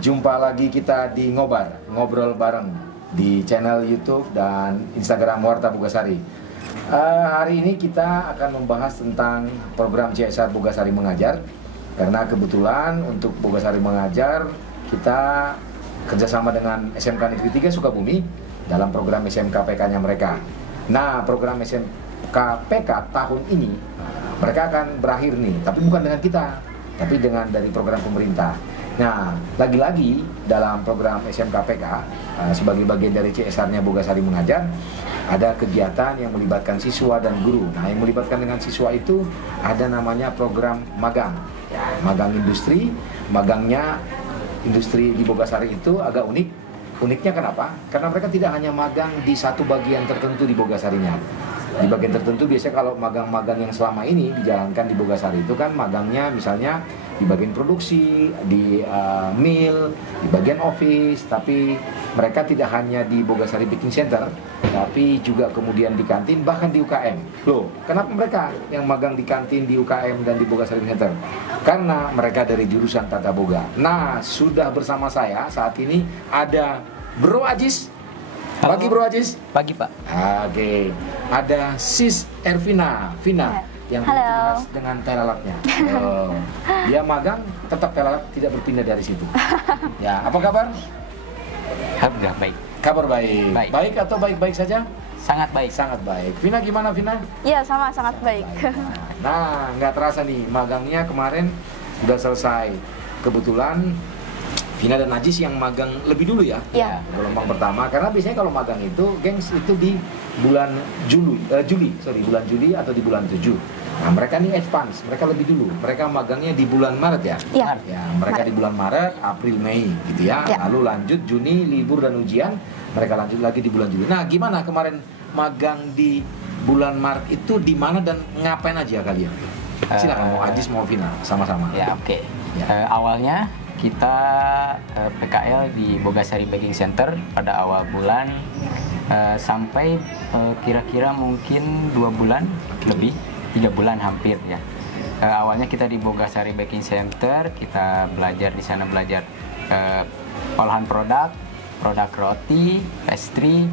Jumpa lagi kita di Ngobar, ngobrol bareng di channel YouTube dan Instagram Warta Bogasari. Hari ini kita akan membahas tentang program CSR Bogasari Mengajar. Karena kebetulan untuk Bogasari Mengajar kita kerjasama dengan SMK Negeri 3 Sukabumi dalam program SMK PK-nya mereka. Nah, program SMK PK tahun ini mereka akan berakhir nih, tapi bukan dengan kita, tapi dengan dari program pemerintah. Nah, lagi-lagi dalam program SMK PK sebagai bagian dari CSR-nya Bogasari Mengajar ada kegiatan yang melibatkan siswa dan guru. Nah, yang melibatkan dengan siswa itu ada namanya program magang. Magang industri, magangnya industri di Bogasari itu agak unik. Uniknya kenapa? Karena mereka tidak hanya magang di satu bagian tertentu di Bogasarinya. Di bagian tertentu biasanya kalau magang-magang yang selama ini dijalankan di Bogasari itu kan magangnya misalnya di bagian produksi, di mill, di bagian office. Tapi mereka tidak hanya di Bogasari Baking Center, tapi juga kemudian di kantin, bahkan di UKM. Loh, kenapa mereka yang magang di kantin, di UKM, dan di Bogasari Baking Center? Karena mereka dari jurusan Tata Boga. Nah, sudah bersama saya saat ini ada Bro Ajis. Pagi Bro Ajis. Pagi Pak. Oke. Ada Sis Ervina, Vina, yang bertugas dengan telalatnya. Dia magang, tetap telalat, tidak berpindah dari situ. Ya, apa kabar? Alhamdulillah baik. Kabar baik. Baik atau baik-baik saja? Sangat baik. Sangat baik. Vina gimana Vina? Iya, sama, sangat baik. Nah, nggak terasa nih, magangnya kemarin sudah selesai. Kebetulan Vina dan Najis yang magang lebih dulu ya? Iya. Gelombang pertama, karena biasanya kalau magang itu, gengs, itu di bulan bulan Juli atau di bulan 7. Nah, mereka nih advance, mereka lebih dulu. Mereka magangnya di bulan Maret ya? Iya. Ya, mereka di bulan Maret, April, Mei gitu ya. Ya. Lalu lanjut Juni, libur dan ujian, mereka lanjut lagi di bulan Juli. Nah, gimana kemarin magang di bulan Maret itu di mana dan ngapain aja kalian? Silakan mau Ajis mau Vina sama-sama. Ya, oke. Ya. Awalnya kita PKL di Bogasari Baking Center pada awal bulan sampai kira-kira mungkin 2 bulan lebih, 3 bulan hampir ya. Awalnya kita di Bogasari Baking Center, kita belajar di sana, belajar olahan produk roti, pastry,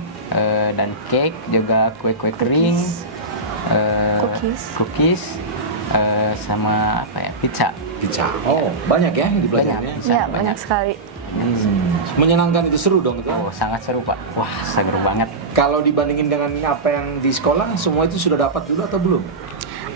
dan cake, juga kue-kue kering, cookies, sama apa ya, pizza. Oh, banyak ya yang dipelajarinya? Iya, banyak sekali. Menyenangkan itu, seru dong itu? Oh, sangat seru Pak. Wah, seru banget. Kalau dibandingin dengan apa yang di sekolah, semua itu sudah dapat dulu atau belum?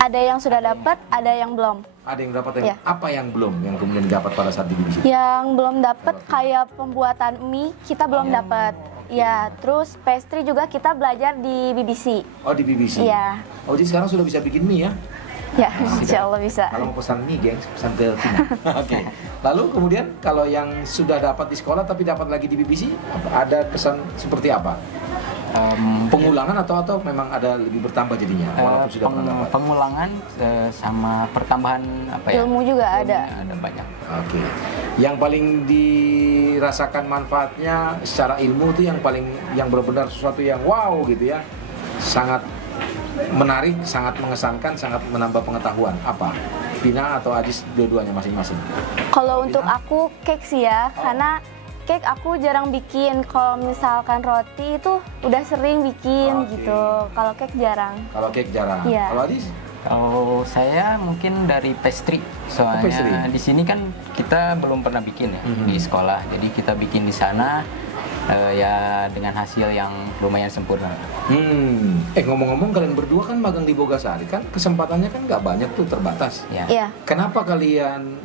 Ada yang sudah dapat, ada yang belum. Ada yang dapat yang Ya. apa yang belum yang kemudian dapat pada saat di BBC? Yang belum dapat kayak pembuatan mie, kita belum dapat. Ya, terus pastry juga kita belajar di BBC. Oh, di BBC. Iya. Oh, jadi sekarang sudah bisa bikin mie ya? Ya, insya Allah bisa. Kalau mau pesan mie, gengs, pesan ke Vina. Oke. Lalu kemudian kalau yang sudah dapat di sekolah tapi dapat lagi di BBC, ada kesan seperti apa? Pengulangan atau memang ada lebih bertambah jadinya walaupun sudah pernah dapat? Pengulangan sama pertambahan apa ya? Ilmu juga ada. Ada banyak. Oke. Yang paling dirasakan manfaatnya secara ilmu itu yang benar-benar sesuatu yang wow gitu ya. Sangat menarik, sangat mengesankan, sangat menambah pengetahuan. Apa? Vina atau Ajis, dua-duanya masing-masing? Kalau untuk aku cake sih ya, karena cake aku jarang bikin. Kalau misalkan roti itu udah sering bikin gitu. Kalau cake jarang. Kalau cake jarang. Iya. Kalau Ajis? Kalau saya mungkin dari pastry, soalnya pastry. di sini kan kita belum pernah bikin ya di sekolah, jadi kita bikin di sana ya dengan hasil yang lumayan sempurna. Ngomong-ngomong kalian berdua kan magang di Bogasari kan kesempatannya kan nggak banyak tuh, terbatas. Ya. Iya. Kenapa kalian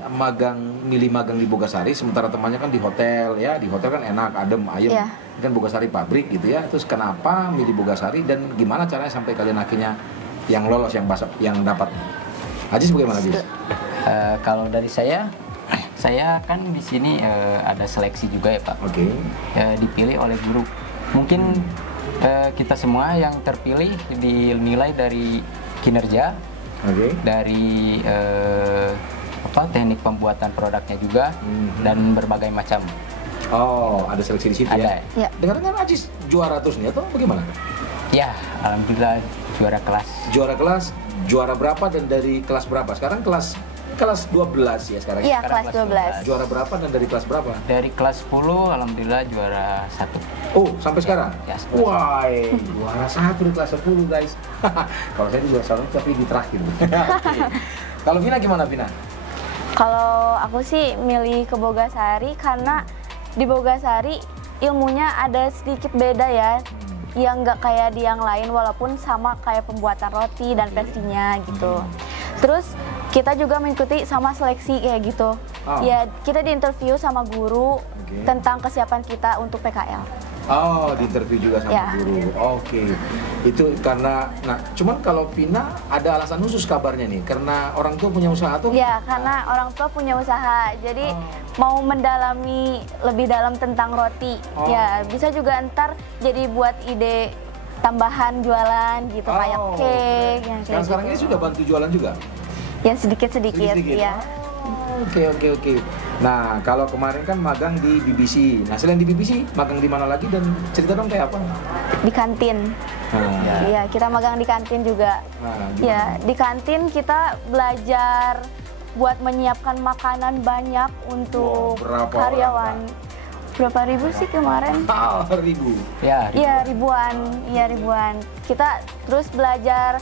milih magang di Bogasari sementara temannya kan di hotel ya? Di hotel kan enak, adem, ayem. Iya. Ini kan Bogasari pabrik gitu ya. Terus kenapa milih Bogasari dan gimana caranya sampai kalian akhirnya yang lolos, yang dapat? Ajis bagaimana, Ajis? Kalau dari saya kan di sini ada seleksi juga ya Pak. Oke. Dipilih oleh guru. Mungkin kita semua yang terpilih dinilai dari kinerja, dari teknik pembuatan produknya juga, dan berbagai macam. Oh, ada seleksi di situ ada. Ya? Dengar-dengar Ajis juara terus nih atau bagaimana? Ya, alhamdulillah juara kelas. Juara kelas, juara berapa dan dari kelas berapa? Sekarang kelas kelas 12 ya sekarang? Iya, Sekarang kelas 12. Juara berapa dan dari kelas berapa? Dari kelas 10 alhamdulillah juara 1. Oh, sampai sekarang? Ya, sampai Wah, juara 1 di kelas 10 guys. Kalau saya di juara 1 tapi di terakhir. Oke. Kalau Vina gimana Vina? Kalau aku sih milih ke Bogasari karena di Bogasari ilmunya ada sedikit beda ya. Yang nggak kayak di yang lain walaupun sama kayak pembuatan roti dan pastinya gitu. Terus kita juga mengikuti sama seleksi kayak gitu. Oh. Ya kita diinterview sama guru Oke. tentang kesiapan kita untuk PKL. Oh, di interview juga sama Ya. guru. Oke. Itu karena, nah, cuman kalau Vina ada alasan khusus kabarnya nih, karena orang tua punya usaha tuh? Ya karena orang tua punya usaha, jadi Oh. mau mendalami lebih dalam tentang roti. Oh. Ya bisa juga ntar jadi buat ide tambahan jualan gitu kayak Oh, cake keren. yang kayak Sekarang ini gitu. sudah bantu jualan juga? Ya sedikit-sedikit ya. Oke. Nah, kalau kemarin kan magang di BBC. Nah, selain di BBC, magang di mana lagi dan cerita dong kayak apa? Di kantin. Nah, Iya, kita magang di kantin juga. gimana? Ya, di kantin kita belajar buat menyiapkan makanan banyak untuk Wow, berapa karyawan. orang, Berapa ribu sih kemarin? Ribu. Ya, Iya ribuan. Kita terus belajar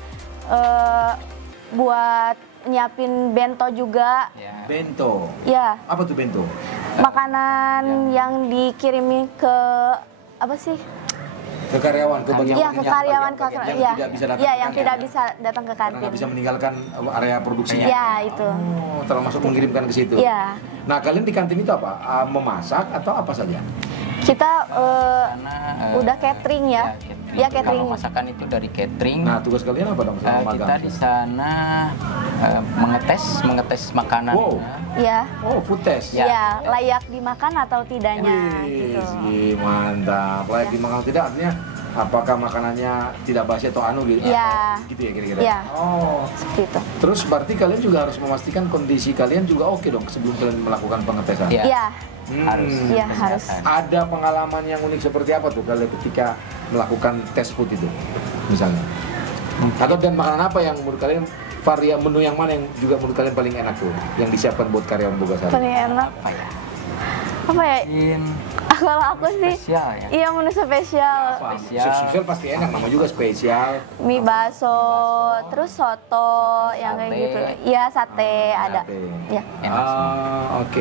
buat nyiapin bento juga. ya. Bento. Ya, Apa tuh bento? makanan yang dikirimin ke apa sih? Ke karyawan, ke bagian Iya, ke karyawan yang iya. tidak bisa datang. Iya, ke yang kantin. tidak bisa datang ke Karena kantin. nggak bisa meninggalkan area produksinya. Iya, itu. Oh, termasuk mengirimkan ke situ. Iya. Nah, kalian di kantin itu apa? Memasak atau apa saja? Kita Karena udah catering ya. Ya, catering. Kalau masakan itu dari catering. Nah, tugas kalian apa dong selama magang? Kita di sana mengetes makanan. Wow. Ya. Oh, food test. Ya. Ya, layak dimakan atau tidaknya gitu. Wih, mantap. Layak dimakan atau tidak artinya apakah makanannya tidak basi atau anu gitu? Iya. Gitu ya kira-kira. Iya. Oh. Seperti itu. Terus berarti kalian juga harus memastikan kondisi kalian juga oke dong sebelum kalian melakukan pengetesan. Ya. Iya. Harus. Iya, kesehatan. harus. Ada pengalaman yang unik seperti apa tuh kalian ketika melakukan tes food itu, misalnya? Atau dan makanan apa yang menurut kalian varian menu yang mana yang juga menurut kalian paling enak tuh yang disiapkan buat karyawan Bogasari? Paling enak. Apa ya? Apa ya? Mungkin Kalau aku sih spesial ya. iya menu spesial. Apa? Spesial. Spesial pasti enak, nama juga spesial. Mie bakso, terus soto yang kayak Sate. gitu. Iya, sate ada. Sate. Ya. Enak semua. Oke.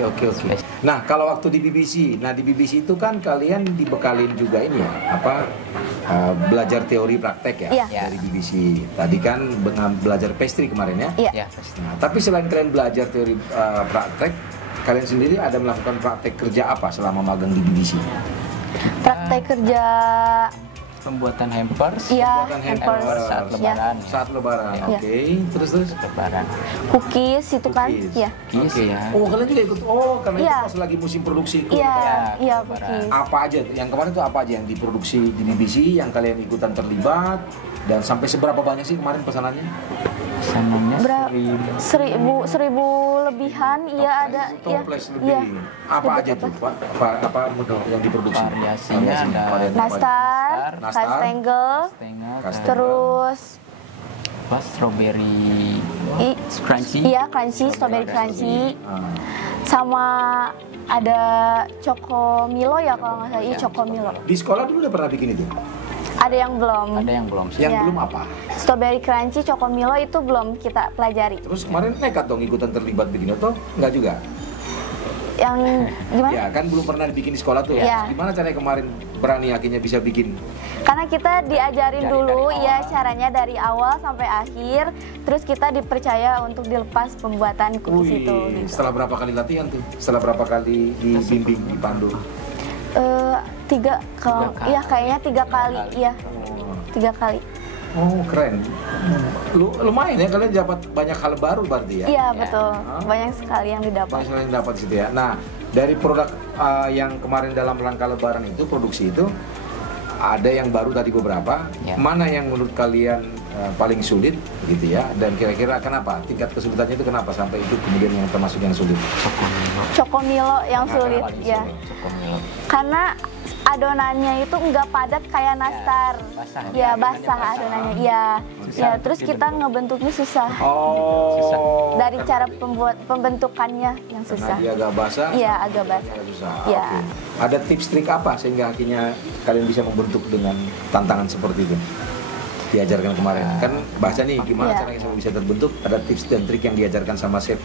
Nah, kalau waktu di BBC, di BBC itu kan kalian dibekalin juga ini ya, belajar teori praktek ya Iya. dari BBC. Tadi kan belajar pastry kemarin ya. Iya. Ya, pasti. Nah, tapi selain kalian belajar teori praktek, kalian sendiri ada melakukan praktek kerja apa selama magang di BBC? Praktek kerja Pembuatan hampers. iya, Pembuatan hampers. hampers. Saat Ya. lebaran. Saat lebaran, Iya. oke. Terus. Lebaran. Cookies itu kan? Cookies. Iya. Cookies, Oke. ya. Oh, kalian juga ikut. Oh, karena Iya. itu pas lagi musim produksi itu. Iya, iya lebaran. cookies. Apa aja tuh? Yang kemarin tuh apa aja yang diproduksi di BBC yang kalian ikutan terlibat dan sampai seberapa banyak sih kemarin pesanannya? Pesanannya Seribu lebihan, iya ada. Iya. Toples lebih. Iya. Apa aja tuh, Pak? Apa menu yang diproduksi? Variasinya ada varian apa aja? Nastar, Nastar. kastengel, setengah. Kastengel. terus Apa strawberry crunchy. iya crunchy, strawberry crunchy, Ah. sama ada Chocomilo ya kalau nggak salah, iya Chocomilo. Di sekolah dulu udah pernah bikin itu? Ada yang belum. Ada yang belum sih. Yang Iya. belum apa? Strawberry crunchy, Chocomilo itu belum kita pelajari. Terus kemarin nekat dong ikutan terlibat bikin atau enggak juga? Yang gimana? Ya kan belum pernah dibikin di sekolah tuh. Iya. Gimana caranya kemarin berani akhirnya bisa bikin? Karena kita diajarin Dari dulu awal. ya caranya dari awal sampai akhir, terus kita dipercaya untuk dilepas pembuatan cookies itu. Gitu. Setelah berapa kali latihan tuh? Setelah berapa kali dibimbing, dipandu? 3 kalau kali. iya kayaknya 3 kali, iya Oh. 3 kali. Oh, keren. Lumayan ya kalian dapat banyak hal baru berarti ya? Iya Ya. betul, Hah? banyak sekali yang didapat. Banyak yang dapat di situ ya. Nah, dari produk yang kemarin dalam rangka lebaran itu, produksi itu ada yang baru tadi beberapa. Ya. Mana yang menurut kalian paling sulit gitu ya? Dan kira-kira kenapa? Tingkat kesulitannya itu kenapa sampai itu kemudian yang termasuk yang sulit? Chocomilo. Chocomilo yang sulit paling ya. sulit. Chocomilo. Karena adonannya itu nggak padat kayak nastar. basah. Ya basah adonannya. Iya. Ya terus kita ngebentuknya susah. Oh. Dari cara pembentukannya yang Karena susah. dia agak basah. Iya, agak basah. agak susah. Iya. Oke. Ada tips trik apa sehingga akhirnya kalian bisa membentuk dengan tantangan seperti itu? Diajarkan kemarin. Kan bahasa nih gimana Iya. caranya sampai bisa terbentuk? Ada tips dan trik yang diajarkan sama chef.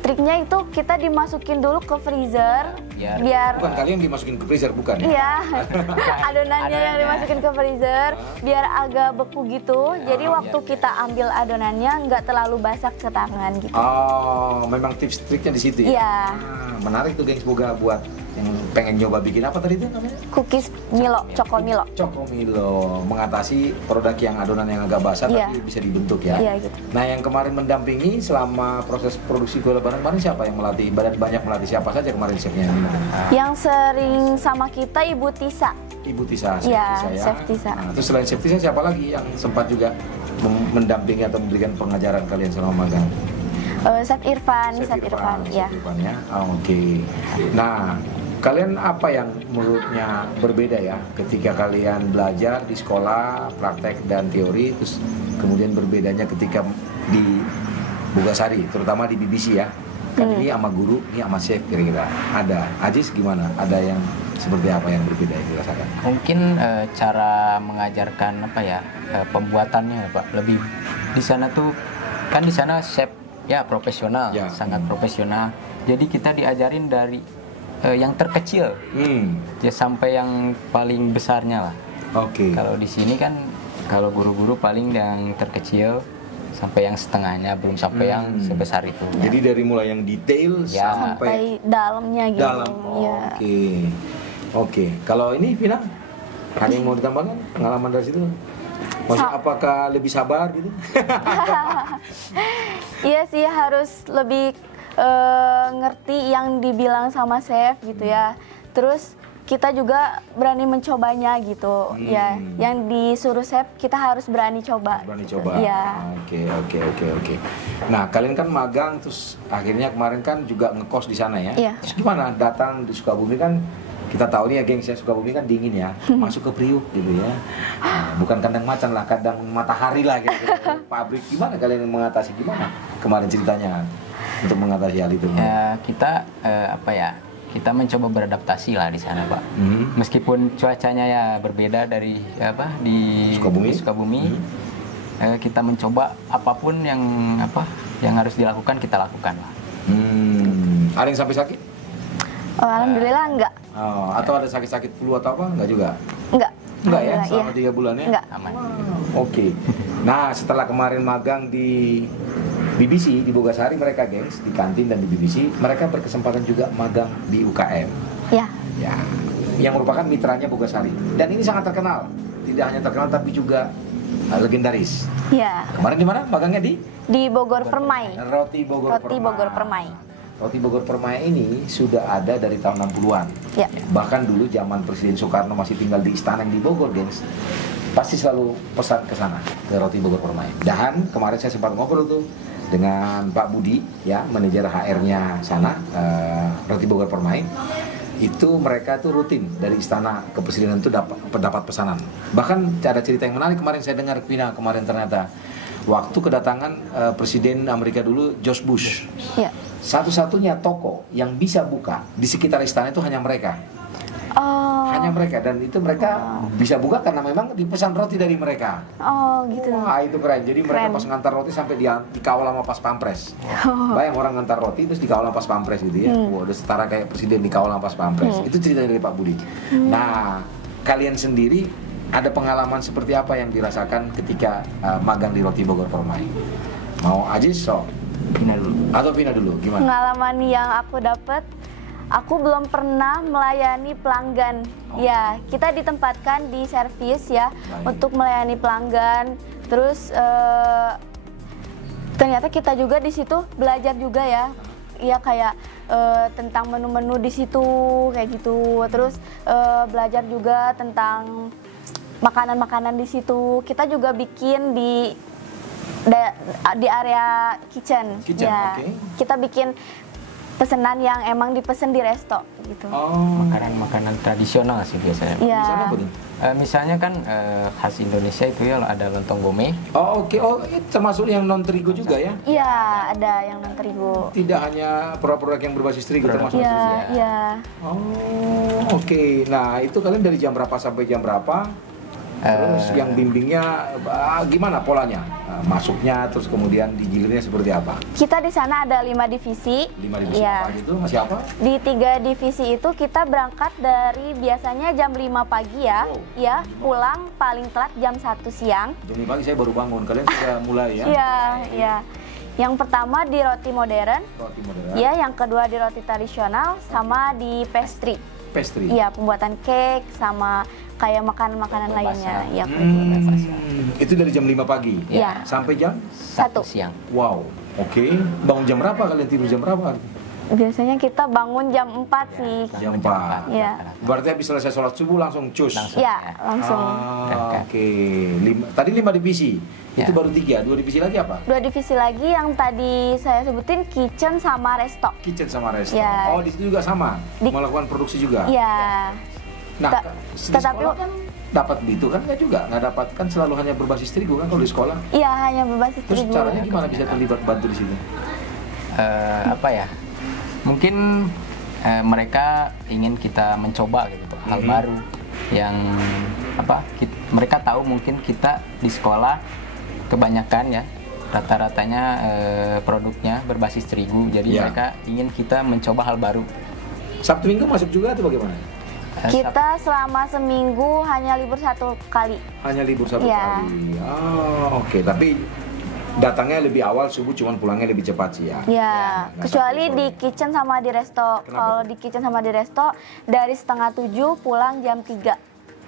Triknya itu kita dimasukin dulu ke freezer Biar- biar Bukan kalian dimasukin ke freezer bukan ya? iya adonannya yang dimasukin ke freezer biar agak beku gitu. Jadi waktu kita ambil adonannya nggak terlalu basah ke tangan gitu. Oh, memang tips triknya di situ ya? Iya. Ah, menarik tuh gengs, semoga buat yang pengen nyoba bikin apa tadi itu namanya? Cookies Milo, Choco Milo. Choco Milo, mengatasi produk yang adonan yang agak basah Iya. tapi bisa dibentuk ya. Iya gitu. Nah, yang kemarin mendampingi selama proses produksi kue lebaran kemarin siapa yang melatih? Banyak melatih siapa saja kemarin chefnya? Yang sering sama kita Ibu Tisa. Ibu Tisa, Chef Iya, Tisa ya. Chef Tisa. Nah, terus selain Chef Tisa siapa lagi yang sempat juga mendampingi atau memberikan pengajaran kalian selama magang? Chef Irfan, Chef Irfan, ya. Chef Irfan ya. Oh, oke. Nah, kalian apa yang menurutnya berbeda ya ketika kalian belajar di sekolah, praktek dan teori, terus kemudian berbedanya ketika di Bogasari, terutama di BBC ya. Kan ini sama guru, ini sama chef kira-kira. Ada. Ajis gimana? Ada yang seperti apa yang berbeda yang dirasakan? Mungkin cara mengajarkan apa ya pembuatannya Pak lebih di sana tuh kan di sana chef ya profesional, Ya. sangat profesional. Jadi kita diajarin dari yang terkecil ya sampai yang paling besarnya lah. Oke. Kalau di sini kan kalau guru-guru paling yang terkecil sampai yang setengahnya belum sampai yang sebesar itu. Jadi dari mulai yang detail Ya. sampai Sampai dalamnya gitu. dalam. Iya. Oke. Oke. Kalau ini Vina, ada yang mau ditambahkan pengalaman dari situ? Maksudnya apakah lebih sabar gitu? Iya sih harus lebih ngerti yang dibilang sama chef gitu ya. Terus kita juga berani mencobanya gitu. Ya, yang disuruh chef kita harus berani coba. Berani coba. Iya. Oke. Nah, kalian kan magang terus akhirnya kemarin kan juga ngekos di sana ya. Iya. Terus gimana datang di Sukabumi kan kita tahu nih ya gengs ya Sukabumi kan dingin ya. Masuk ke Priuk gitu ya. Nah, bukan kandang macan lah, kandang matahari lah gitu. Pabrik gimana kalian mengatasi gimana? Kemarin ceritanya untuk mengatasi hal itu. Ya kita apa ya? Kita mencoba beradaptasi lah di sana, Pak. Meskipun cuacanya ya berbeda dari apa di Sukabumi, kita mencoba apapun yang apa yang harus dilakukan kita lakukan lah. Ada yang sampai sakit? Oh, alhamdulillah enggak. Oh, atau ada sakit-sakit flu atau apa? Enggak juga? Enggak. Enggak ya, Alhamdulillah, selama 3 bulan ya? Enggak. Aman. Oke. Nah, setelah kemarin magang di BBC, di Bogasari mereka gengs, di kantin dan di BBC, mereka berkesempatan juga magang di UKM. Ya. Ya, yang merupakan mitranya Bogasari. Dan ini sangat terkenal. Tidak hanya terkenal tapi juga legendaris. Ya. Kemarin di mana magangnya di? Di Bogor Permai. Roti Bogor Roti Bogor Permai. Roti Bogor Permai ini sudah ada dari tahun 60-an. Ya. Bahkan dulu zaman Presiden Soekarno masih tinggal di istana yang di Bogor, gengs. Pasti selalu pesan ke sana, ke Roti Bogor Permai. Dan kemarin saya sempat ngobrol tuh dengan Pak Budi, ya, manajer HR-nya sana, Roti Bogor Permai. Itu mereka tuh rutin dari istana kepresidenan itu dapat pesanan. Bahkan ada cerita yang menarik kemarin saya dengar Vina kemarin ternyata waktu kedatangan Presiden Amerika dulu George Bush. Ya. Satu-satunya toko yang bisa buka di sekitar istana itu hanya mereka. Oh. Hanya mereka, dan itu mereka bisa buka karena memang dipesan roti dari mereka. Oh, gitu. Wah, itu keren. Jadi mereka Keren. pas ngantar roti sampai dikawal sama pas pampres. Bayang orang ngantar roti terus dikawal sama pas pampres gitu ya. Wah, udah setara kayak presiden dikawal sama pas pampres. Itu cerita dari Pak Budi. Nah, kalian sendiri ada pengalaman seperti apa yang dirasakan ketika magang di Roti Bogor Permai? Mau Ajis, so? Vina dulu. Atau Vina dulu, gimana? Pengalaman yang aku dapat, aku belum pernah melayani pelanggan. Ya, kita ditempatkan di servis ya. Baik. Untuk melayani pelanggan. Terus ternyata kita juga di situ belajar juga ya. Iya kayak tentang menu-menu di situ kayak gitu. Terus belajar juga tentang makanan-makanan di situ. Kita juga bikin di area kitchen. Kitchen, Ya. oke. Kita bikin pesanan yang emang dipesen di resto gitu. Oh. Makanan tradisional sih biasanya. Iya. Misalnya apa tuh? Misalnya kan khas Indonesia itu ya ada lontong gome. Oh oke, oh itu termasuk yang non terigu juga ya? Iya, ada yang non terigu. Tidak hanya produk-produk yang berbasis terigu termasuk. Iya, iya. Oh oke, nah itu kalian dari jam berapa sampai jam berapa? Terus yang bimbingnya gimana polanya? Masuknya terus kemudian digilirnya seperti apa? Kita di sana ada 5 divisi. 5 divisi Iya. apa gitu? Masih apa? Di 3 divisi itu kita berangkat dari biasanya jam 5 pagi ya. Wow. Ya, pulang paling telat jam 1 siang. Jam 5 pagi saya baru bangun, kalian sudah mulai ya? Iya, iya. Yang pertama di roti modern, Roti modern. ya, yang kedua di roti tradisional, sama di pastry. Pastry. Iya, pembuatan cake sama kayak makanan-makanan Kue lainnya. basah. Ya, Itu dari jam 5 pagi? Iya. Sampai jam? 1 siang. Wow, oke. Bangun jam berapa? Kalian tidur jam berapa? Biasanya kita bangun jam 4 sih. Jam 4. Iya. Berarti habis selesai sholat subuh langsung cus? Iya, langsung. Oke. Tadi 5 divisi, Ya. itu baru 3. 2 divisi lagi apa? 2 divisi lagi yang tadi saya sebutin kitchen sama resto. Kitchen sama resto. Ya. Oh, di situ juga sama? Di- Melakukan produksi juga? Iya. Nah, Ta- di tetapi- sekolah kan dapat gitu kan? Nggak juga, nggak dapat kan selalu hanya berbasis terigu kan kalau di sekolah. Iya, hanya berbasis Terus terigu. caranya gimana bisa terlibat bantu di situ? Apa ya? Mungkin mereka ingin kita mencoba gitu hal baru yang mereka tahu mungkin kita di sekolah kebanyakan ya rata-ratanya produknya berbasis terigu, jadi Ya. mereka ingin kita mencoba hal baru. Sabtu Minggu masuk juga atau bagaimana? Kita selama seminggu hanya libur 1 kali. Hanya libur 1 Ya. kali. Oh, oke. Tapi datangnya lebih awal subuh, cuman pulangnya lebih cepat sih ya. Ya, nggak kecuali sampai di sore. kitchen sama di resto. Kenapa Kalau tuh? di kitchen sama di resto dari setengah 7 pulang jam 3.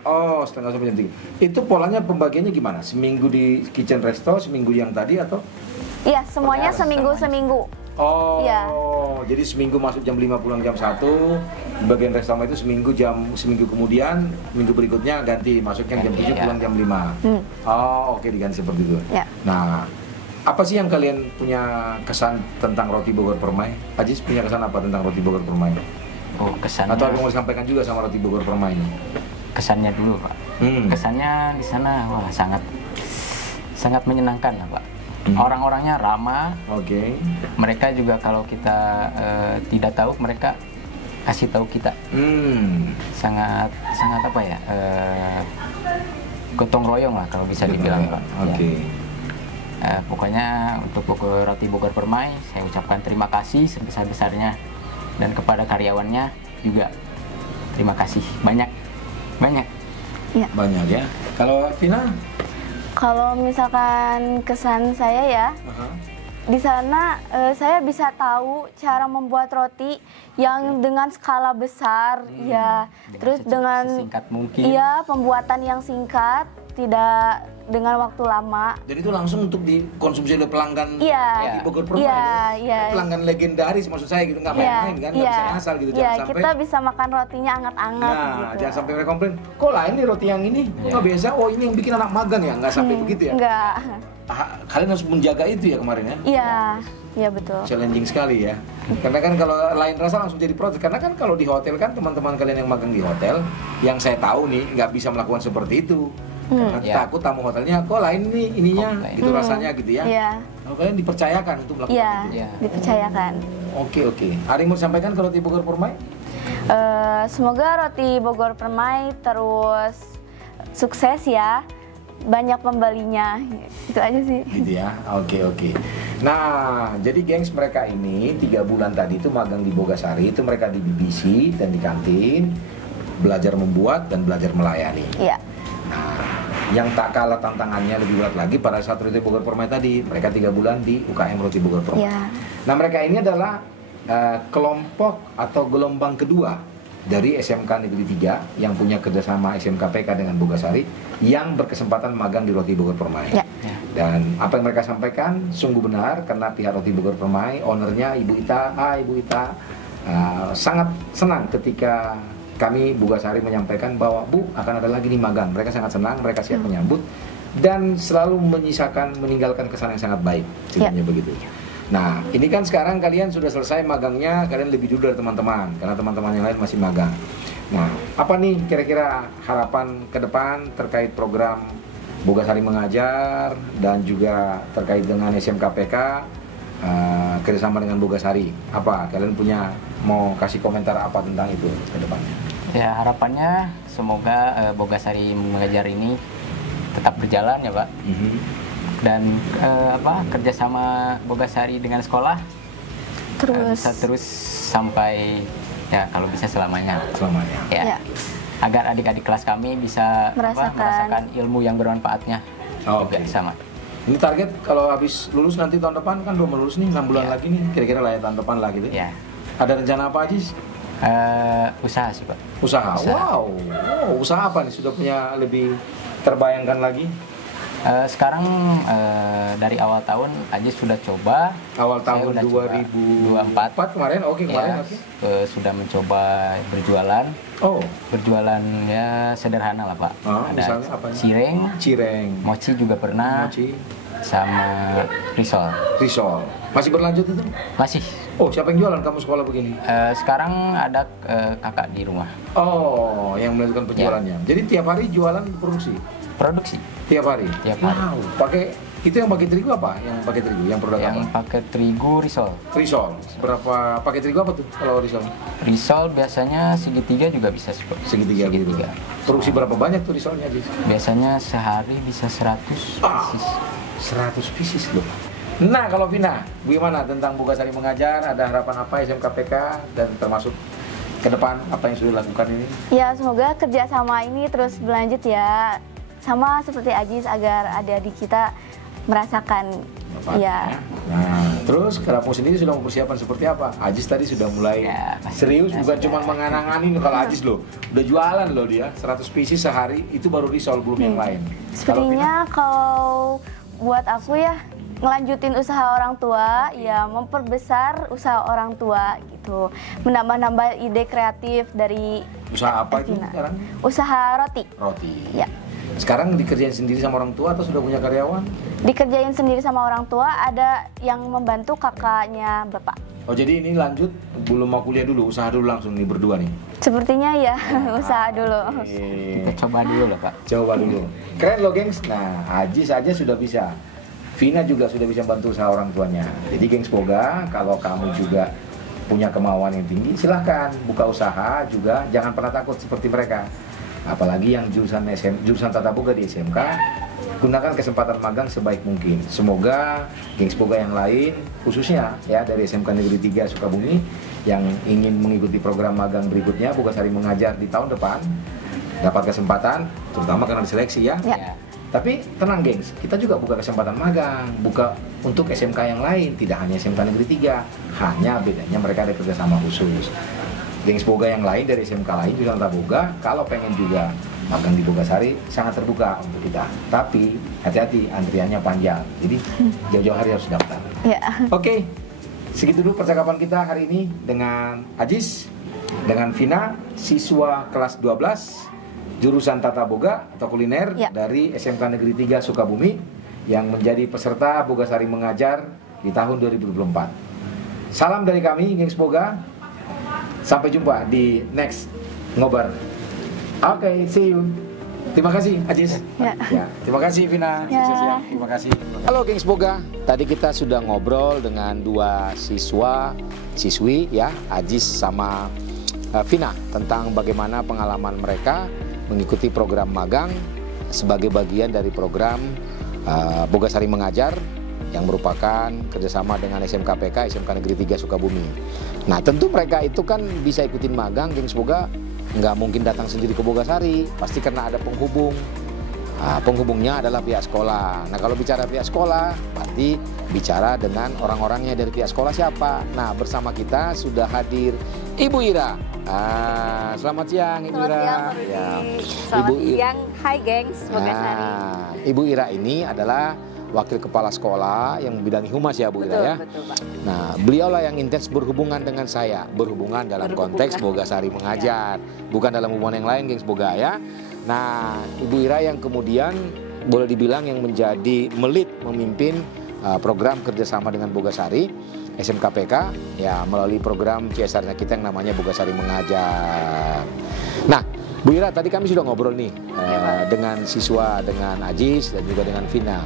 Oh, setengah sampai jam 3. Itu polanya pembagiannya gimana? Seminggu di kitchen resto, seminggu yang tadi atau? Iya, semuanya Perkara seminggu-seminggu. Oh, Iya. jadi seminggu masuk jam 5 pulang jam 1. Bagian resto itu seminggu kemudian, minggu berikutnya ganti masuknya jam 7 Ganti, ya. pulang jam 5. Oh, oke diganti seperti itu. Ya. Nah, apa sih yang kalian punya kesan tentang roti Bogor Permai? Ajis punya kesan apa tentang roti Bogor Permai? Oh, kesannya Atau ada yang mau disampaikan juga sama roti Bogor Permai ini? kesannya dulu, Pak. Kesannya di sana wah sangat menyenangkan lah, Pak. Orang-orangnya ramah. Oke. Mereka juga kalau kita tidak tahu, mereka kasih tahu kita. Sangat apa ya? Gotong royong lah kalau bisa dibilang, Pak. Oke. Ya. Pokoknya untuk roti Bogor Permai, saya ucapkan terima kasih sebesar-besarnya, dan kepada karyawannya juga terima kasih banyak. Ya. Banyak ya. Kalau Vina? Kalau misalkan kesan saya ya, di sana saya bisa tahu cara membuat roti yang dengan skala besar, ya. Terus dengan singkat mungkin. iya, pembuatan yang singkat, tidak dengan waktu lama. Dan itu langsung untuk dikonsumsi oleh pelanggan Iya. di Bogor Permai. Iya, itu. iya. Pelanggan legendaris maksud saya gitu, nggak Iya, main-main kan, nggak iya. bisa asal gitu. Iya, Jangan sampai kita bisa makan rotinya anget-anget Nah, gitu. jangan sampai mereka komplain, kok lain nih roti yang ini, kok nggak biasa, oh ini yang bikin anak magang ya, nggak sampai begitu ya. Enggak. Kalian harus menjaga itu ya kemarin ya. Iya, iya betul. Challenging sekali ya. Karena kan kalau lain rasa langsung jadi protes. Karena kan kalau di hotel kan teman-teman kalian yang magang di hotel, yang saya tahu nih nggak bisa melakukan seperti itu. Karena Ya. takut tamu hotelnya, kok lain nih ininya, Komplain. gitu rasanya gitu ya. Iya. Kalau kalian dipercayakan untuk melakukan Iya, itu. Iya. dipercayakan. Oke. Ada yang mau disampaikan ke roti Bogor Permai? Semoga roti Bogor Permai terus sukses ya, banyak pembelinya, itu aja sih. Gitu ya. Oke. Nah, jadi gengs mereka ini 3 bulan tadi itu magang di Bogasari, itu mereka di BBC dan di kantin belajar membuat dan belajar melayani. Iya. Nah, yang tak kalah tantangannya lebih berat lagi pada saat Roti Bogor Permai tadi, mereka 3 bulan di UKM Roti Bogor Permai. Iya. Nah, mereka ini adalah kelompok atau gelombang kedua dari SMK Negeri 3 yang punya kerjasama SMK PK dengan Bogasari yang berkesempatan magang di Roti Bogor Permai. Ya. Dan apa yang mereka sampaikan sungguh benar, karena pihak Roti Bogor Permai, ownernya Ibu Ita, sangat senang ketika kami Bogasari menyampaikan bahwa Bu akan ada lagi nih magang. Mereka sangat senang, mereka siap menyambut dan selalu meninggalkan kesan yang sangat baik, setidaknya begitu. Nah, ini kan sekarang kalian sudah selesai magangnya, kalian lebih dulu dari teman-teman, karena teman-teman yang lain masih magang. Nah, apa nih kira-kira harapan ke depan terkait program Bogasari Mengajar dan juga terkait dengan SMKPK kerjasama dengan Bogasari? Apa kalian punya mau kasih komentar apa tentang itu ke depannya? Ya, harapannya semoga Bogasari Mengajar ini tetap berjalan ya Pak. Dan kerjasama Bogasari dengan sekolah bisa terus sampai ya kalau bisa selamanya. Ya. Agar adik-adik kelas kami bisa merasakan ilmu yang bermanfaatnya. Juga sama. Ini target kalau habis lulus nanti tahun depan kan belum lulus nih, 6 bulan lagi nih, kira-kira lah ya tahun depan lah gitu. Ya. Ada rencana apa aja? Usaha sih Pak. Usaha. Wow, usaha apa nih? Sudah punya lebih terbayangkan lagi? Sekarang dari awal tahun aja sudah coba. Awal tahun 2024 kemarin, kemarin. Sudah mencoba berjualan. Berjualan ya sederhana lah Pak. Ada apa? Cireng. Mochi juga pernah. Sama risol. Masih berlanjut itu? Masih. Oh, siapa yang jualan kamu sekolah begini? Sekarang ada kakak di rumah. Oh, yang melakukan penjualannya. Jadi tiap hari jualan produksi? Tiap hari? Wow, itu yang pakai terigu apa? Yang pakai terigu, yang produk apa? Yang pakai terigu risol. Berapa pakai terigu apa tuh kalau risol? Risol biasanya segitiga juga bisa sih. Segitiga. Produksi berapa banyak tuh risolnya? Biasanya sehari bisa 100 pieces. 100 pieces loh. Nah, kalau Vina, bagaimana tentang Bogasari Mengajar? Ada harapan apa SMKPK dan termasuk ke depan apa yang sudah dilakukan ini? Ya, semoga kerjasama ini terus berlanjut ya. Sama seperti Ajis, agar adik-adik kita merasakan ya. Nah, terus Kerapu sendiri sudah mempersiapkan seperti apa? Ajis tadi sudah mulai serius, bukan cuma menganang-anganin. Kalau Ajis loh, udah jualan loh dia 100 pieces sehari, itu baru risol, belum yang lain. Sepertinya kalau buat aku ya, ngelanjutin usaha orang tua, ya memperbesar usaha orang tua gitu. Menambah-nambah ide kreatif dari usaha apa itu sekarang? Usaha roti. Ya. Sekarang dikerjain sendiri sama orang tua atau sudah punya karyawan? Dikerjain sendiri sama orang tua, ada yang membantu kakaknya bapak. Oh, jadi ini lanjut, belum mau kuliah dulu, usaha dulu langsung nih berdua nih? Sepertinya ya, usaha dulu. Kita coba dulu lah Pak. Coba dulu. Keren loh gengs. Nah, Ajis aja sudah bisa. Vina juga sudah bisa bantu usaha orang tuanya. Jadi gengs Boga, kalau kamu juga punya kemauan yang tinggi, silahkan buka usaha juga, jangan pernah takut seperti mereka. Apalagi yang jurusan Tata Boga di SMK, gunakan kesempatan magang sebaik mungkin. Semoga gengs Boga yang lain, khususnya ya dari SMK Negeri 3 Sukabumi yang ingin mengikuti program magang berikutnya Bogasari Mengajar di tahun depan, dapat kesempatan, terutama karena diseleksi ya. Tapi tenang gengs, kita juga buka kesempatan magang, buka untuk SMK yang lain, tidak hanya SMK Negeri 3, hanya bedanya mereka ada kerjasama khusus. Gengs Boga yang lain dari SMK lain juga Tata Boga, kalau pengen juga magang di Bogasari sangat terbuka untuk kita. Tapi hati-hati, antriannya panjang, jadi jauh-jauh hari harus daftar. Oke, segitu dulu percakapan kita hari ini dengan Ajis, dengan Vina, siswa kelas 12 jurusan Tata Boga atau kuliner dari SMK Negeri 3 Sukabumi yang menjadi peserta Bogasari Mengajar di tahun 2024. Salam dari kami, gengs Boga. Sampai jumpa di next ngobar. Oke, see you. Terima kasih Ajis. Terima kasih Vina. Terima kasih. Halo gengs Boga. Tadi kita sudah ngobrol dengan dua siswi ya, Ajis sama Vina, tentang bagaimana pengalaman mereka mengikuti program magang sebagai bagian dari program Bogasari Mengajar yang merupakan kerjasama dengan SMKPK, SMK Negeri 3 Sukabumi. Nah, tentu mereka itu kan bisa ikutin magang, gengs Boga nggak mungkin datang sendiri ke Bogasari, pasti karena ada penghubung. Penghubungnya adalah pihak sekolah. Nah, kalau bicara pihak sekolah, berarti bicara dengan orang-orangnya dari pihak sekolah siapa. Nah, bersama kita sudah hadir Ibu Ira. Selamat siang Ibu Ira. Selamat siang, hai gengs Bogasari. Ibu Ira ini adalah Wakil Kepala Sekolah yang membidangi humas ya Bu Ira ya. Betul Pak. Nah, beliaulah yang intens berhubungan dengan saya, berhubungan dalam konteks Bogasari Mengajar, bukan dalam hubungan yang lain gengs Boga ya. Nah, Ibu Ira yang kemudian boleh dibilang yang menjadi memimpin program kerjasama dengan Bogasari SMKPK ya melalui program CSR-nya kita yang namanya Bogasari Mengajar. Nah, Bu Ira, tadi kami sudah ngobrol nih dengan siswa, dengan Ajis dan juga dengan Vina.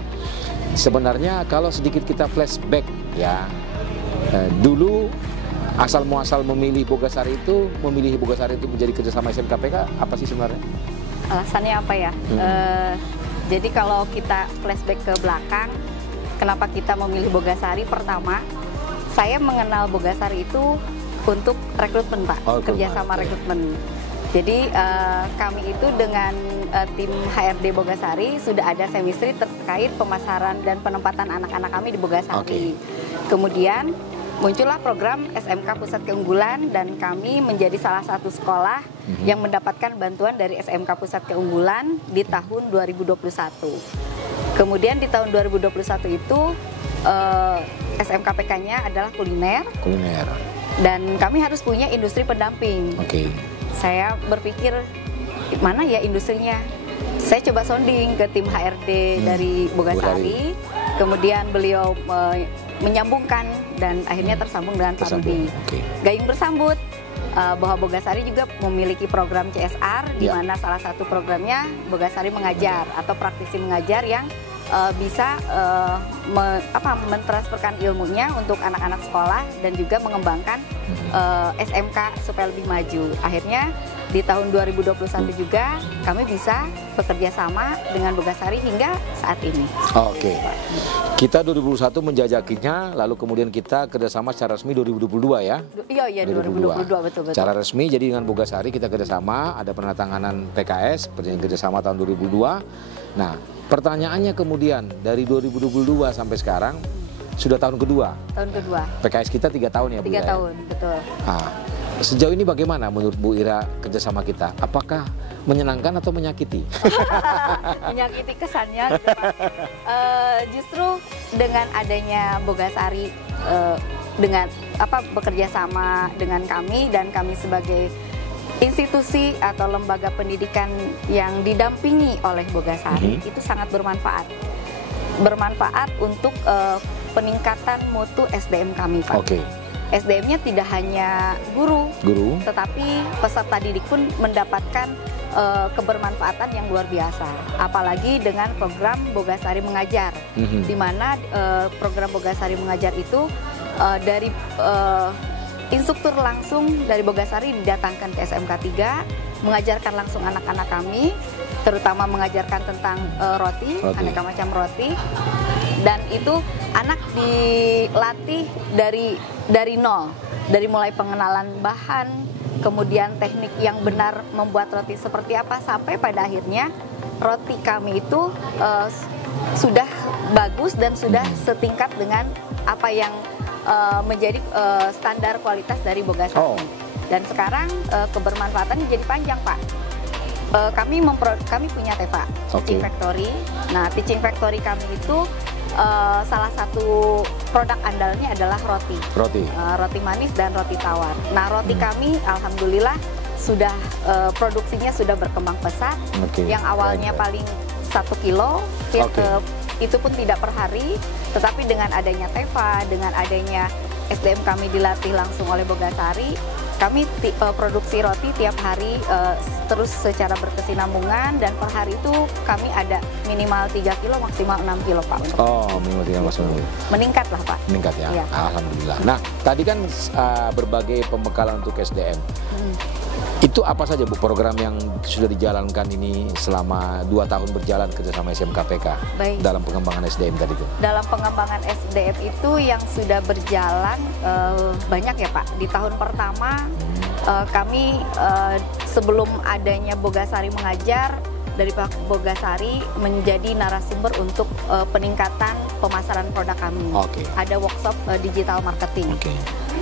Sebenarnya kalau sedikit kita flashback ya, dulu asal muasal memilih Bogasari itu menjadi kerjasama SMKPK apa sih sebenarnya? Alasannya apa ya? Jadi kalau kita flashback ke belakang, kenapa kita memilih Bogasari? Pertama, saya mengenal Bogasari itu untuk rekrutmen, Pak, kerjasama rekrutmen. Jadi kami itu dengan tim HRD Bogasari sudah ada chemistry terkait pemasaran dan penempatan anak-anak kami di Bogasari. Kemudian muncullah program SMK Pusat Keunggulan dan kami menjadi salah satu sekolah yang mendapatkan bantuan dari SMK Pusat Keunggulan di tahun 2021. Kemudian di tahun 2021 itu SMKPK-nya adalah kuliner. Dan kami harus punya industri pendamping. Saya berpikir mana ya industrinya. Saya coba sounding ke tim HRD dari Bogasari. Kemudian beliau menyambungkan dan akhirnya tersambung dengan Pak Rudi. Gayung bersambut bahwa Bogasari juga memiliki program CSR di mana salah satu programnya Bogasari Mengajar atau praktisi mengajar yang bisa mentransferkan ilmunya untuk anak-anak sekolah dan juga mengembangkan SMK supaya lebih maju. Akhirnya di tahun 2021 juga kami bisa bekerja sama dengan Bogasari hingga saat ini. Kita 2021 menjajakinya, lalu kemudian kita kerjasama secara resmi 2022 ya? Iya 2022 betul. Secara resmi jadi dengan Bogasari kita kerjasama, ada penandatanganan PKS perjanjian kerjasama tahun 2002. Nah, pertanyaannya kemudian dari 2022 sampai sekarang sudah tahun kedua. PKS kita 3 tahun ya Bu? 3 tahun, betul. Sejauh ini bagaimana menurut Bu Ira kerjasama kita? Apakah menyenangkan atau menyakiti? Menyakiti kesannya. Justru dengan adanya Bogasari dengan bekerja sama dengan kami dan kami sebagai institusi atau lembaga pendidikan yang didampingi oleh Bogasari itu sangat bermanfaat. Bermanfaat untuk peningkatan mutu SDM kami, Pak. SDM-nya tidak hanya guru, tetapi peserta didik pun mendapatkan kebermanfaatan yang luar biasa. Apalagi dengan program Bogasari Mengajar, di mana program Bogasari Mengajar itu dari instruktur langsung dari Bogasari didatangkan ke SMK 3, mengajarkan langsung anak-anak kami, terutama mengajarkan tentang roti, aneka macam roti. Dan itu anak dilatih dari nol, dari mulai pengenalan bahan, kemudian teknik yang benar membuat roti seperti apa, sampai pada akhirnya roti kami itu sudah bagus dan sudah setingkat dengan apa yang menjadi standar kualitas dari Bogasari. Dan sekarang kebermanfaatannya jadi panjang, Pak. Kami punya TEFA, Teaching Factory. Nah, Teaching Factory kami itu salah satu produk andalnya adalah roti manis dan roti tawar. Nah, roti kami alhamdulillah sudah produksinya sudah berkembang pesat. Yang awalnya paling 1 kilo, itu pun tidak per hari, tetapi dengan adanya TEFA, dengan adanya SDM kami dilatih langsung oleh Bogasari, kami produksi roti tiap hari terus secara berkesinambungan, dan per hari itu kami ada minimal 3 kilo maksimal 6 kilo, Pak. Minimal 3 maksimal. Meningkat lah, Pak. Meningkat ya, ya. Alhamdulillah. Nah, tadi kan berbagai pembekalan untuk SDM. Itu apa saja Bu program yang sudah dijalankan ini selama 2 tahun berjalan kerjasama SMKPK dalam pengembangan SDM tadi itu? Dalam pengembangan SDM itu yang sudah berjalan banyak ya Pak. Di tahun pertama kami sebelum adanya Bogasari Mengajar, dari Pak Bogasari menjadi narasumber untuk peningkatan pemasaran produk kami. Ada workshop digital marketing.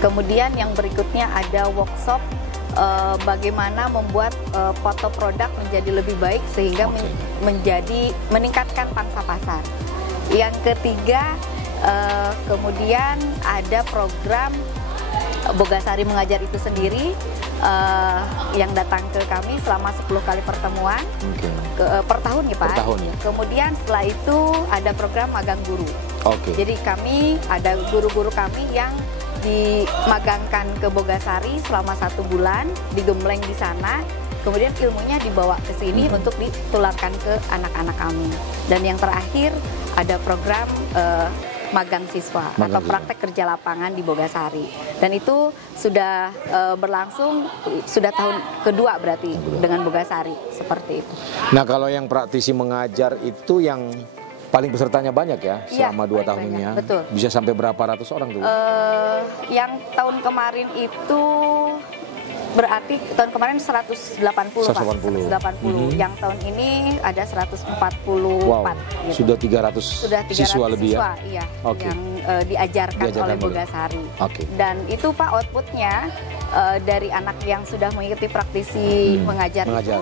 Kemudian yang berikutnya ada workshop bagaimana membuat foto produk menjadi lebih baik sehingga meningkatkan pangsa pasar. Yang ketiga kemudian ada program Bogasari Mengajar itu sendiri yang datang ke kami selama 10 kali pertemuan per tahun ya Pak. Per tahun, ya. Kemudian setelah itu ada program magang guru. Oke. Jadi kami ada guru-guru kami yang dimagangkan ke Bogasari selama 1 bulan, digembleng di sana, kemudian ilmunya dibawa ke sini untuk ditularkan ke anak-anak kami. Dan yang terakhir ada program magang siswa atau praktek kerja lapangan di Bogasari. Dan itu sudah berlangsung sudah tahun kedua berarti dengan Bogasari seperti itu. Nah, kalau yang praktisi mengajar itu yang paling pesertanya banyak ya selama 2 tahun ini ya. Betul. Bisa sampai berapa ratus orang tuh? Yang tahun kemarin itu berarti tahun kemarin 180 Pak. 180. Yang tahun ini ada 144. Wow. Gitu. Sudah 300 siswa lebih siswa, ya. Iya, yang diajarkan oleh Bogasari. Dan itu Pak outputnya dari anak yang sudah mengikuti praktisi mengajar itu,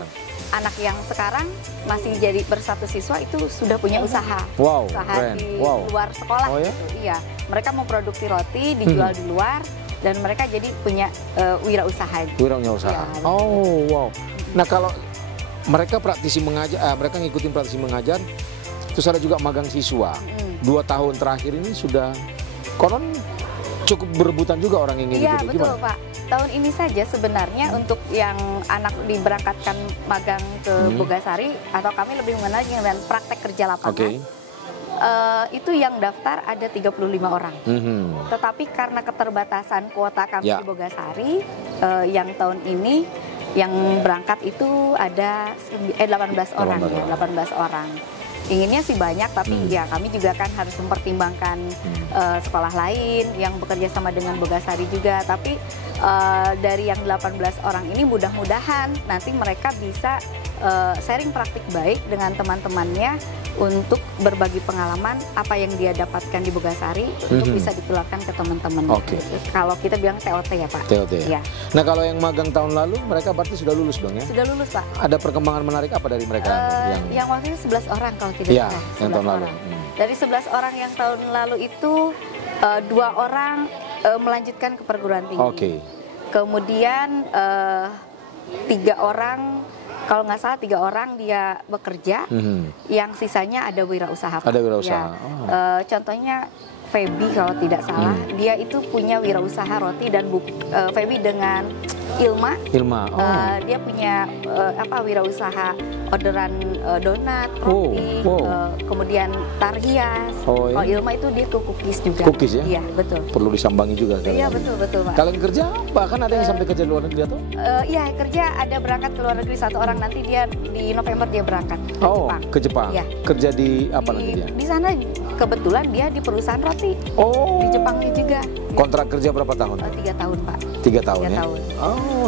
anak yang sekarang masih jadi bersatu siswa itu sudah punya usaha. Usaha keren. di luar sekolah gitu. Iya. Mereka memproduksi roti dijual di luar dan mereka jadi punya wirausaha. Wirausaha. Ya, wow. Nah, kalau mereka praktisi mengajar, mereka ngikutin praktisi mengajar, terus ada juga magang siswa. 2 tahun terakhir ini sudah konon cukup berebutan juga orang yang ingin Iya, gitu. betul Gimana? Pak. Tahun ini saja sebenarnya untuk yang anak diberangkatkan magang ke Bogasari atau kami lebih mengenal dengan praktek kerja lapangan. Itu yang daftar ada 35 orang. Tetapi karena keterbatasan kuota kami di Bogasari, yang tahun ini yang berangkat itu ada 18 orang ya, 18 orang. Inginnya sih banyak, tapi ya kami juga kan harus mempertimbangkan sekolah lain yang bekerja sama dengan Bogasari juga. Tapi dari yang 18 orang ini mudah-mudahan nanti mereka bisa sharing praktik baik dengan teman-temannya untuk berbagi pengalaman apa yang dia dapatkan di Bogasari untuk bisa ditularkan ke teman-teman. Kalau kita bilang TOT ya Pak. TOT ya. Nah, kalau yang magang tahun lalu mereka berarti sudah lulus dong ya? Sudah lulus Pak. Ada perkembangan menarik apa dari mereka? Yang waktu itu 11 orang kalau tidak salah. Yang tahun lalu. Dari 11 orang yang tahun lalu itu 2 orang melanjutkan ke perguruan tinggi. Kemudian 3 orang, kalau nggak salah 3 orang dia bekerja, yang sisanya ada wirausaha. Ada wirausaha. Ya. Contohnya Feby kalau tidak salah, dia itu punya wirausaha roti dan Feby dengan Ilma. Dia punya wirausaha orderan donat, roti, kemudian tar hias. Kalau Ilma itu dia ke cookies juga. Cookies ya? Iya, betul. Perlu disambangi juga. Iya, betul Pak. Kalian kerja apa? Kan ada yang sampai kerja di luar negeri atau? Iya, kerja ada berangkat ke luar negeri 1 orang, nanti dia di November dia berangkat ke Jepang. Ke Jepang? Iya. Kerja di apa nanti dia? Di sana kebetulan dia di perusahaan roti. Di Jepangnya juga. Kontrak kerja berapa tahun? 3 tahun Pak. 3 tahun ya?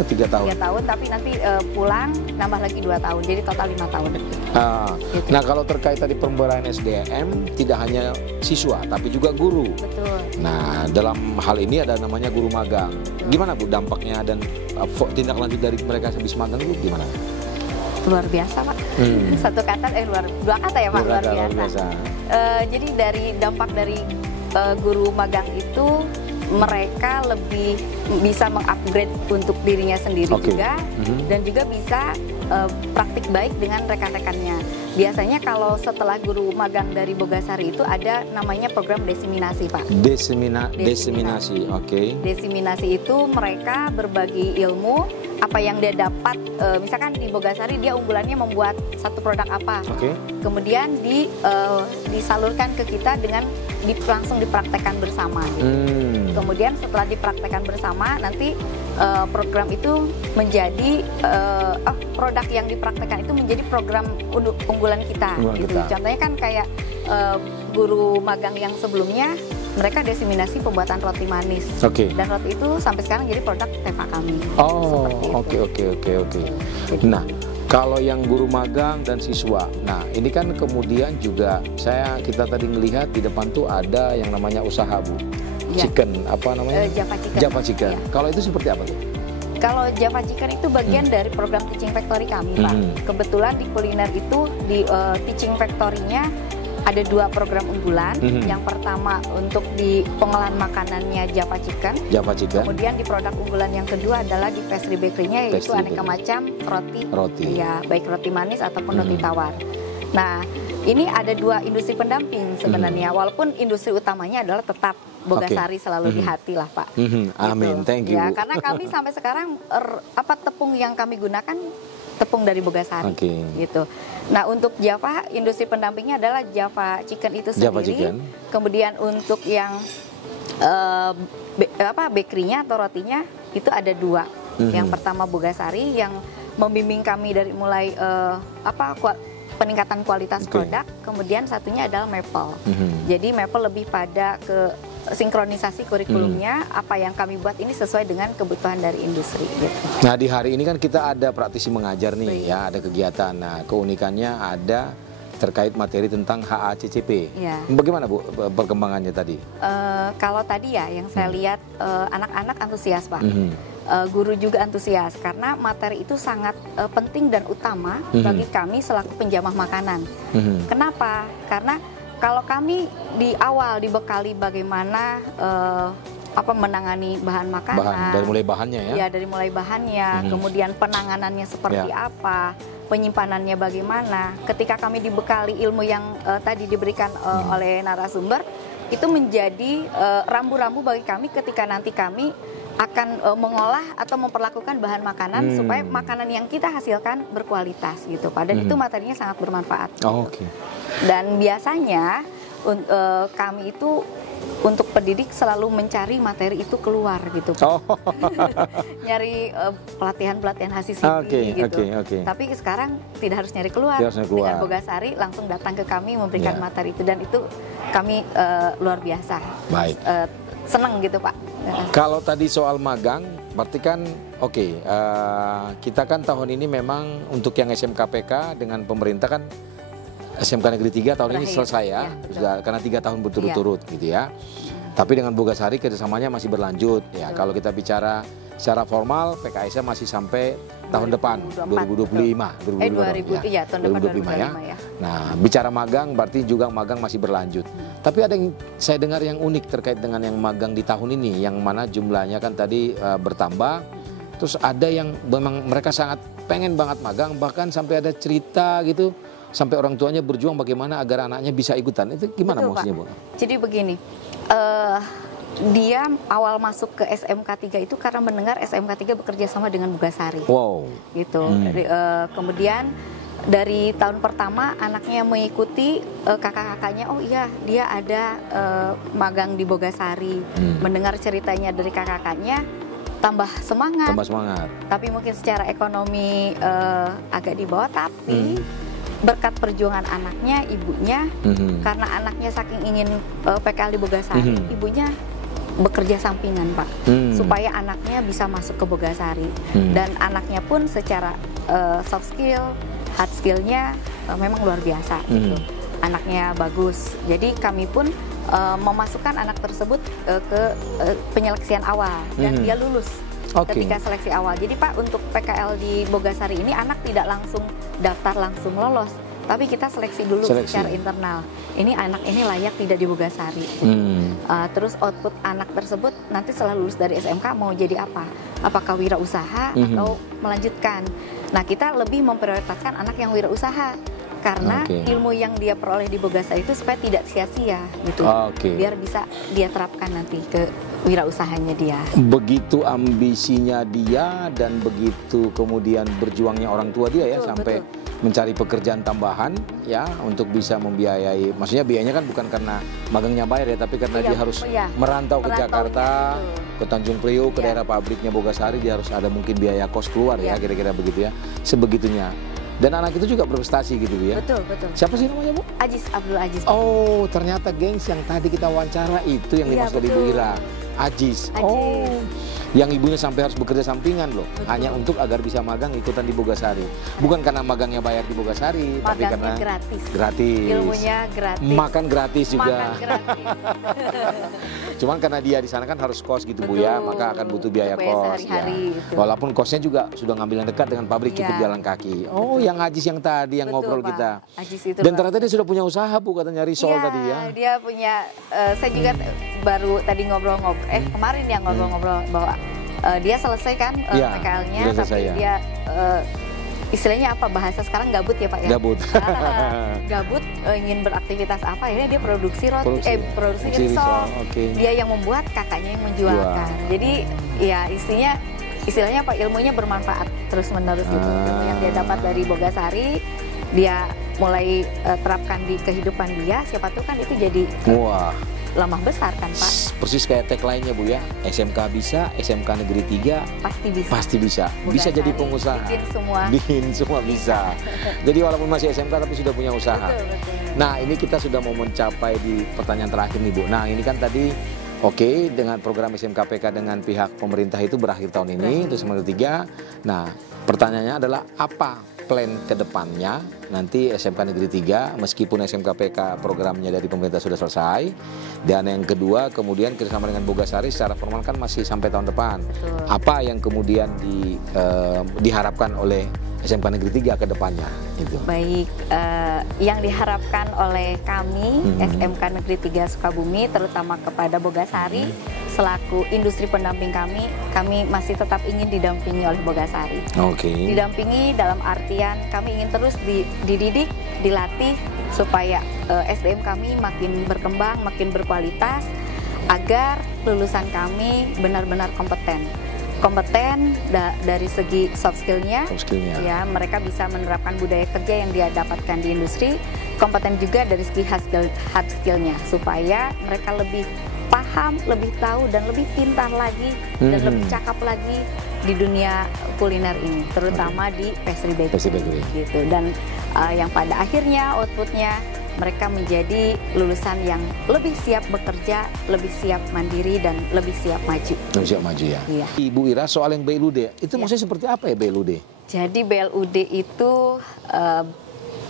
3 tahun. 3 tahun, tapi nanti pulang nambah lagi 2 tahun, jadi total 5 tahun. Gitu. Nah, kalau terkait tadi pemberdayaan SDM, tidak hanya siswa, tapi juga guru. Betul. Nah, dalam hal ini ada namanya guru magang. Gimana Bu dampaknya dan tindak lanjut dari mereka habis magang itu gimana? Luar biasa Pak. 2 kata ya Pak, luar biasa. Jadi dari dampak dari guru magang itu, mereka lebih bisa mengupgrade untuk dirinya sendiri juga, dan juga bisa praktik baik dengan rekan-rekannya. Biasanya kalau setelah guru magang dari Bogasari itu ada namanya program desiminasi Pak. Desiminasi. Desiminasi itu mereka berbagi ilmu, apa yang dia dapat, misalkan di Bogasari dia unggulannya membuat satu produk apa, kemudian disalurkan ke kita dengan langsung dipraktekkan bersama. Kemudian setelah dipraktekkan bersama, nanti program itu menjadi produk yang dipraktekkan itu menjadi program unggulan kita. Gitu. Contohnya kan kayak guru magang yang sebelumnya, mereka desiminasi pembuatan roti manis. Dan roti itu sampai sekarang jadi produk Teva kami. Oke. Nah, kalau yang guru magang dan siswa, nah ini kan kemudian juga kita tadi melihat di depan tuh ada yang namanya usaha Bu, chicken, apa namanya? Java Chicken. Ya. Kalau itu seperti apa tuh? Kalau Java Chicken itu bagian dari program Teaching Factory kami Pak. Kebetulan di kuliner itu di Teaching Factory-nya ada 2 program unggulan. Yang pertama untuk di pengolahan makanannya Java Chicken. Kemudian di produk unggulan yang kedua adalah di pastry bakery-nya, yaitu aneka macam roti. Ya, baik roti manis ataupun roti tawar. Nah, ini ada 2 industri pendamping sebenarnya, walaupun industri utamanya adalah tetap Bogasari selalu di hati lah Pak. Amin, Gitu. thank you. Ya, karena kami sampai sekarang tepung yang kami gunakan tepung dari Bogasari, gitu. Nah untuk Java industri pendampingnya adalah Java Chicken itu Java sendiri. Chicken. Kemudian untuk yang bakery-nya atau rotinya itu ada 2. Yang pertama Bogasari yang membimbing kami dari mulai peningkatan kualitas produk, kemudian satunya adalah Maple. Jadi Maple lebih pada ke sinkronisasi kurikulumnya, apa yang kami buat ini sesuai dengan kebutuhan dari industri. Gitu. Nah di hari ini kan kita ada praktisi mengajar nih, ya ada kegiatan. Nah keunikannya ada terkait materi tentang HACCP. Ya. Bagaimana Bu perkembangannya tadi? Kalau tadi ya yang saya lihat anak-anak antusias Pak. Guru juga antusias karena materi itu sangat penting dan utama bagi kami selaku penjamah makanan. Kenapa? Karena kalau kami di awal dibekali bagaimana menangani bahan makanan, dari mulai bahannya ya? Ya dari mulai bahannya, kemudian penanganannya seperti apa, penyimpanannya bagaimana. Ketika kami dibekali ilmu yang tadi diberikan oleh narasumber, itu menjadi rambu-rambu bagi kami ketika nanti kami akan mengolah atau memperlakukan bahan makanan supaya makanan yang kita hasilkan berkualitas gitu. Padahal itu materinya sangat bermanfaat. Dan biasanya kami itu untuk pendidik selalu mencari materi itu keluar gitu. Nyari pelatihan-pelatihan HACCP gitu. Tapi sekarang tidak harus nyari keluar. Dengan Bogasari langsung datang ke kami memberikan materi itu, dan itu kami luar biasa. Baik. Senang gitu Pak. Kalau tadi soal magang, berarti kan kita kan tahun ini memang untuk yang SMKPK dengan pemerintah kan SMK Negeri 3 tahun ini selesai ya karena 3 tahun berturut-turut gitu ya. Tapi dengan Bogasari kerjasamanya masih berlanjut ya. Kalau kita bicara secara formal PKS masih sampai tahun depan 2025 ya. Nah bicara magang berarti juga magang masih berlanjut. Tapi ada yang saya dengar yang unik terkait dengan yang magang di tahun ini, yang mana jumlahnya kan tadi bertambah. Terus ada yang memang mereka sangat pengen banget magang, bahkan sampai ada cerita gitu, sampai orang tuanya berjuang bagaimana agar anaknya bisa ikutan. Itu gimana maksudnya Bu? Jadi begini, dia awal masuk ke SMK 3 itu karena mendengar SMK 3 bekerja sama dengan Bogasari. Gitu. Kemudian dari tahun pertama anaknya mengikuti kakak-kakaknya, oh iya dia ada magang di Bogasari. Mendengar ceritanya dari kakak-kakaknya tambah semangat. Tapi mungkin secara ekonomi agak di bawah, tapi berkat perjuangan anaknya, ibunya, karena anaknya saking ingin PKL di Bogasari, ibunya bekerja sampingan Pak, supaya anaknya bisa masuk ke Bogasari. Dan anaknya pun secara soft skill, hard skillnya memang luar biasa gitu. Anaknya bagus, jadi kami pun memasukkan anak tersebut ke penyeleksian awal dan dia lulus ketika seleksi awal. Jadi Pak, untuk PKL di Bogasari ini anak tidak langsung daftar langsung lolos, tapi kita seleksi dulu secara internal. Ini anak ini layak tidak di Bogasari. Terus output anak tersebut nanti setelah lulus dari SMK mau jadi apa? Apakah wirausaha atau melanjutkan? Nah kita lebih memprioritaskan anak yang wirausaha karena ilmu yang dia peroleh di Bogasari itu supaya tidak sia-sia gitu. Biar bisa dia terapkan nanti ke wirausahanya dia. Begitu ambisinya dia dan begitu kemudian berjuangnya orang tua dia ya, sampai mencari pekerjaan tambahan ya untuk bisa membiayai. Maksudnya biayanya kan bukan karena magangnya bayar ya, tapi karena dia harus merantau ke Jakarta, ke Tanjung Priok, ke daerah pabriknya Bogasari, dia harus ada mungkin biaya kos keluar ya, kira-kira begitu ya. Sebegitunya. Dan anak itu juga berprestasi gitu ya. Betul. Siapa sih namanya Bu? Abdul Aziz. Oh, ternyata gengs yang tadi kita wawancara itu yang dimaksud Ibu Ira. Aziz. Oh, yang ibunya sampai harus bekerja sampingan loh, hanya untuk agar bisa magang ikutan di Bogasari. Bukan karena magangnya bayar di Bogasari, tapi karena gratis. Ilmunya gratis. Makan gratis juga. Cuman karena dia di sana kan harus kos gitu Bu ya, maka akan butuh biaya kos ya. Walaupun kosnya juga sudah ngambil yang dekat dengan pabrik, cukup jalan kaki. Oh, yang Aziz yang tadi yang ngobrol kita. Dan ternyata dia sudah punya usaha Bu, katanya risol tadi ya. Dia punya, saya juga baru tadi ngobrol-ngobrol, kemarin ya ngobrol-ngobrol bahwa dia selesai kan PKL-nya, tapi dia istilahnya apa, bahasa sekarang gabut ya Pak ya? Gabut. Gabut, ingin beraktivitas apa, akhirnya dia produksi produksi risol. Okay. Dia yang membuat, kakaknya yang menjualkan. Jadi ya istilahnya apa, ilmunya bermanfaat terus menerus gitu. Ilmu yang dia dapat dari Bogasari, dia mulai terapkan di kehidupan dia, siapa tahu kan itu jadi lemah besar kan Pak. Persis kayak tagline-nya Bu ya, SMK bisa, SMK Negeri 3 pasti bisa. Pasti bisa. Bisa jadi pengusaha. Bikin semua bisa. Jadi walaupun masih SMK tapi sudah punya usaha. Betul. Nah, ini kita sudah mau mencapai di pertanyaan terakhir nih Bu. Nah, ini kan tadi dengan program SMKPK dengan pihak pemerintah itu berakhir tahun ini untuk semester 3. Nah, pertanyaannya adalah apa plan ke depannya nanti SMK Negeri 3 meskipun SMKPK programnya dari pemerintah sudah selesai, dan yang kedua kemudian kerjasama dengan Bogasari secara formal kan masih sampai tahun depan. Betul. Apa yang kemudian diharapkan oleh SMK Negeri 3 ke depannya? Gitu. Baik, yang diharapkan oleh kami SMK Negeri 3 Sukabumi terutama kepada Bogasari selaku industri pendamping kami masih tetap ingin didampingi oleh Bogasari. Didampingi dalam artian kami ingin terus dididik, dilatih supaya SDM kami makin berkembang, makin berkualitas agar lulusan kami benar-benar kompeten dari segi soft skillnya, ya mereka bisa menerapkan budaya kerja yang dia dapatkan di industri, kompeten juga dari segi hard skillnya supaya mereka lebih paham, lebih tahu dan lebih pintar lagi dan lebih cakap lagi di dunia kuliner ini, terutama di pastry bakery gitu. Dan yang pada akhirnya outputnya mereka menjadi lulusan yang lebih siap bekerja, lebih siap mandiri, dan lebih siap maju. Lebih siap maju ya. Iya. Ibu Ira, soal yang BLUD, itu maksudnya seperti apa ya BLUD? Jadi BLUD itu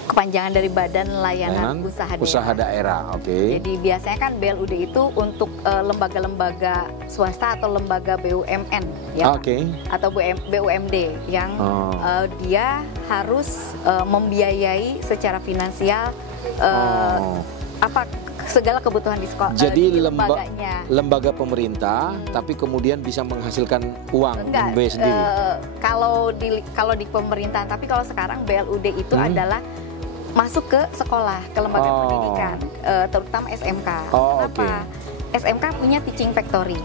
kepanjangan dari Badan Layanan Usaha Daerah. Jadi biasanya kan BLUD itu untuk lembaga-lembaga swasta atau lembaga BUMN, ya, atau BUMD yang dia harus membiayai secara finansial segala kebutuhan di sekolah. Jadi lembaga pemerintah, tapi kemudian bisa menghasilkan uang sendiri. Kalau di pemerintahan, tapi kalau sekarang BLUD itu adalah masuk ke sekolah, ke lembaga pendidikan, terutama SMK. Kenapa? SMK punya teaching factory.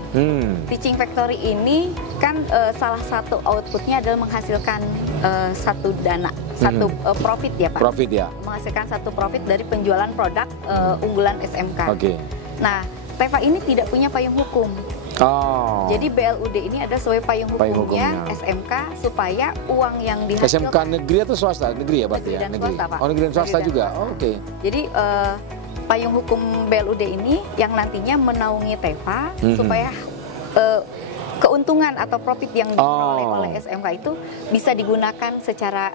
Teaching factory ini kan salah satu outputnya adalah menghasilkan satu dana, satu profit ya Pak. Profit ya. Menghasilkan satu profit dari penjualan produk unggulan SMK. Nah, TEFA ini tidak punya payung hukum. Jadi BLUD ini ada sesuai payung hukumnya SMK supaya uang yang dihasilkan. SMK negeri atau swasta? Negeri ya berarti ya? Negeri. Swasta, Pak. Negeri dan swasta juga. Jadi payung hukum BLUD ini yang nantinya menaungi TEFA supaya keuntungan atau profit yang diperoleh oleh SMK itu bisa digunakan secara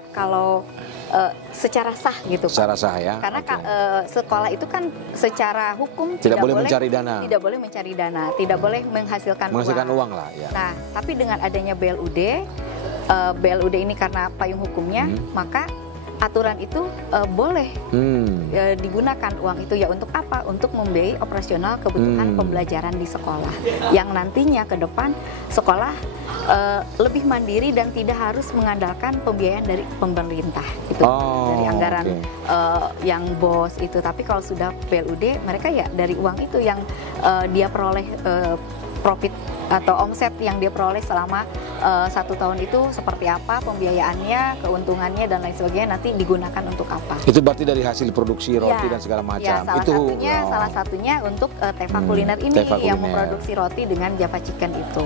secara sah gitu Pak. Secara sah ya. Karena sekolah itu kan secara hukum tidak boleh mencari dana. Tidak boleh mencari dana, tidak boleh menghasilkan uang lah ya. Nah, tapi dengan adanya BLUD ini karena payung hukumnya, maka aturan itu boleh digunakan uang itu ya untuk apa? Untuk membiayai operasional kebutuhan pembelajaran di sekolah. Yang nantinya ke depan sekolah lebih mandiri dan tidak harus mengandalkan pembiayaan dari pemerintah itu, dari anggaran yang BOS itu. Tapi kalau sudah BLUD, mereka ya dari uang itu yang dia peroleh profit atau omset yang dia peroleh selama 1 tahun itu seperti apa pembiayaannya, keuntungannya dan lain sebagainya nanti digunakan untuk apa. Itu berarti dari hasil produksi roti dan segala macam. Ya, salah satunya untuk TEFA Kuliner ini yang memproduksi roti dengan Java Chicken itu.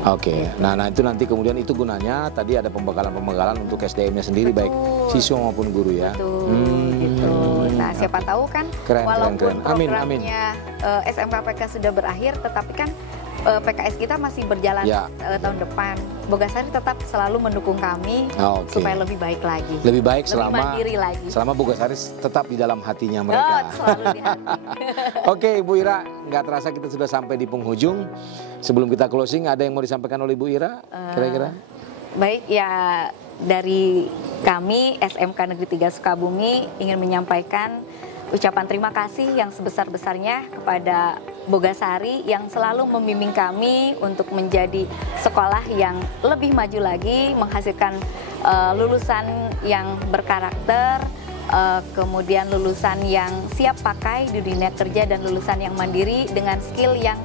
Nah itu nanti kemudian itu gunanya tadi ada pembekalan untuk SDM-nya sendiri, baik siswa maupun guru ya. Gitu. Nah siapa tahu kan walaupun programnya SMKPK sudah berakhir, tetapi kan PKS kita masih berjalan tahun depan. Bogasari tetap selalu mendukung kami supaya lebih baik lagi. Lebih baik lebih mandiri lagi. Selama Bogasari tetap di dalam hatinya mereka. Selalu di hati. Ibu Ira, nggak terasa kita sudah sampai di penghujung. Sebelum kita closing, ada yang mau disampaikan oleh Ibu Ira? Kira-kira? Baik ya, dari kami SMK Negeri 3 Sukabumi ingin menyampaikan ucapan terima kasih yang sebesar-besarnya kepada Bogasari yang selalu membimbing kami untuk menjadi sekolah yang lebih maju lagi, menghasilkan lulusan yang berkarakter, kemudian lulusan yang siap pakai di dunia kerja dan lulusan yang mandiri dengan skill yang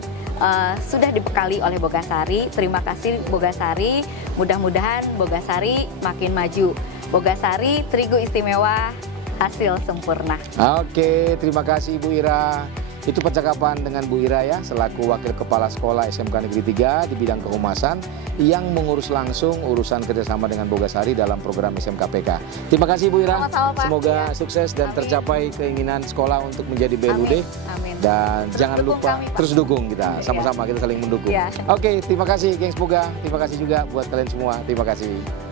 sudah dibekali oleh Bogasari. Terima kasih Bogasari, mudah-mudahan Bogasari makin maju. Bogasari, terigu istimewa, hasil sempurna. Oke, terima kasih Bu Ira. Itu percakapan dengan Bu Ira ya, selaku Wakil Kepala Sekolah SMK Negeri 3 di bidang kehumasan yang mengurus langsung urusan kerjasama dengan Bogasari dalam program SMKPK. Terima kasih Bu Ira. Sama-sama, Pak. Semoga Ya. sukses dan Amin. tercapai keinginan sekolah untuk menjadi BLUD. Amin. Dan Terus jangan dukung lupa kami, Pak. terus dukung kita, sama-sama kita saling mendukung. Ya. Oke, terima kasih gengs Boga. Terima kasih juga buat kalian semua. Terima kasih.